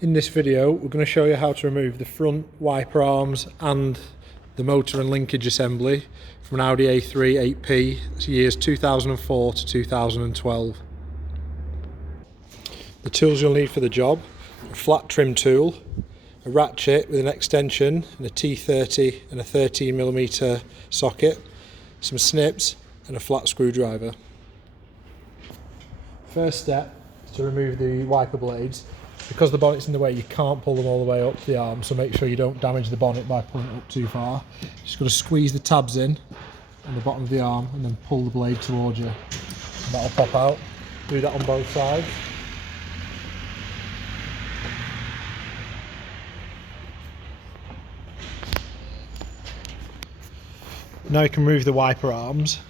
In this video we're going to show you how to remove the front wiper arms and the motor and linkage assembly from an Audi A3 8P. It's years 2004 to 2012. The tools you'll need for the job: a flat trim tool, a ratchet with an extension and a T30 and a 13mm socket, some snips and a flat screwdriver. First step is to remove the wiper blades. Because the bonnet's in the way, you can't pull them all the way up the arm, so make sure you don't damage the bonnet by pulling it up too far. Just got to squeeze the tabs in on the bottom of the arm and then pull the blade towards you. And that'll pop out. Do that on both sides. Now you can remove the wiper arms.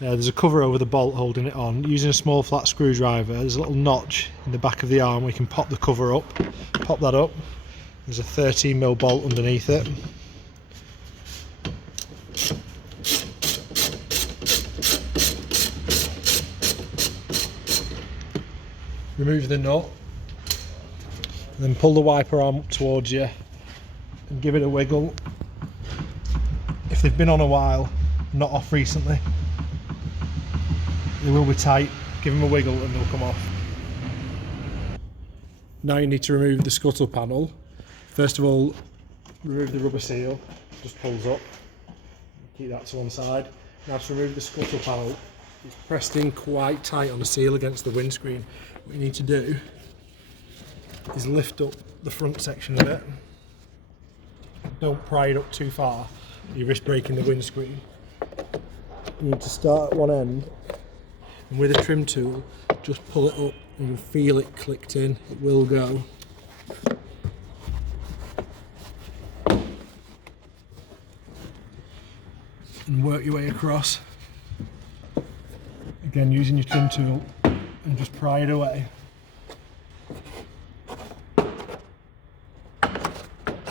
There's a cover over the bolt holding it on. Using a small flat screwdriver, there's a little notch in the back of the arm. We can pop the cover up, pop that up. There's a 13mm bolt underneath it. Remove the nut, and then pull the wiper arm up towards you and give it a wiggle. If they've been on a while, not off recently, they will be tight. Give them a wiggle and they'll come off. Now you need to remove the scuttle panel. First of all, remove the rubber seal. Just pulls up. Keep that to one side. Now to remove the scuttle panel, it's pressed in quite tight on the seal against the windscreen. What you need to do is lift up the front section of it. Don't pry it up too far. You risk breaking the windscreen. You need to start at one end, and with a trim tool, just pull it up and you'll feel it clicked in. It will go. And work your way across. Again, using your trim tool, and just pry it away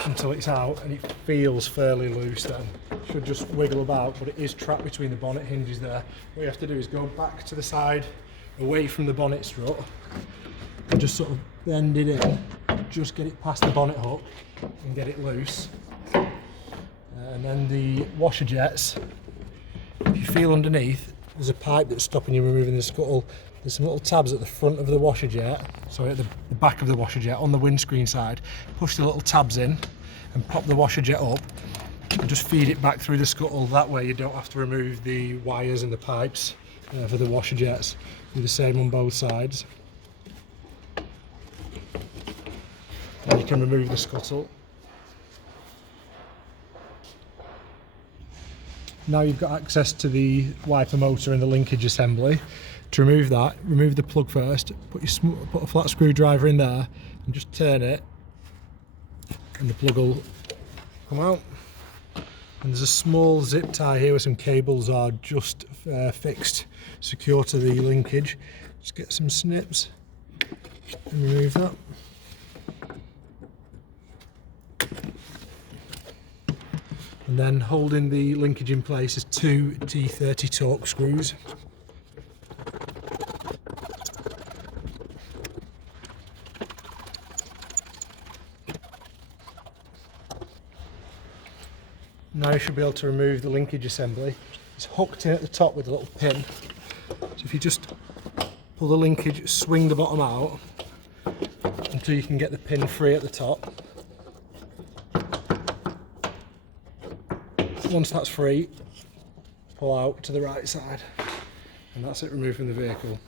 until it's out and it feels fairly loose. Then should just wiggle about, but it is trapped between the bonnet hinges there. What you have to do is go back to the side, away from the bonnet strut, and just sort of bend it in, just get it past the bonnet hook and get it loose. And then the washer jets, if you feel underneath, there's a pipe that's stopping you removing the scuttle. There's some little tabs at the front of the washer jet, sorry, at the back of the washer jet on the windscreen side. Push the little tabs in and pop the washer jet up and just feed it back through the scuttle. That way you don't have to remove the wires and the pipes for the washer jets. Do the same on both sides. And you can remove the scuttle. Now you've got access to the wiper motor and the linkage assembly. To remove that, remove the plug first, put a flat screwdriver in there and just turn it, and the plug will come out. And there's a small zip tie here where some cables are just fixed, secure to the linkage. Just get some snips and remove that. And then holding the linkage in place is two T30 torque screws. Now you should be able to remove the linkage assembly. It's hooked in at the top with a little pin. So if you just pull the linkage, swing the bottom out until you can get the pin free at the top. Once that's free, pull out to the right side, and that's it removed from the vehicle.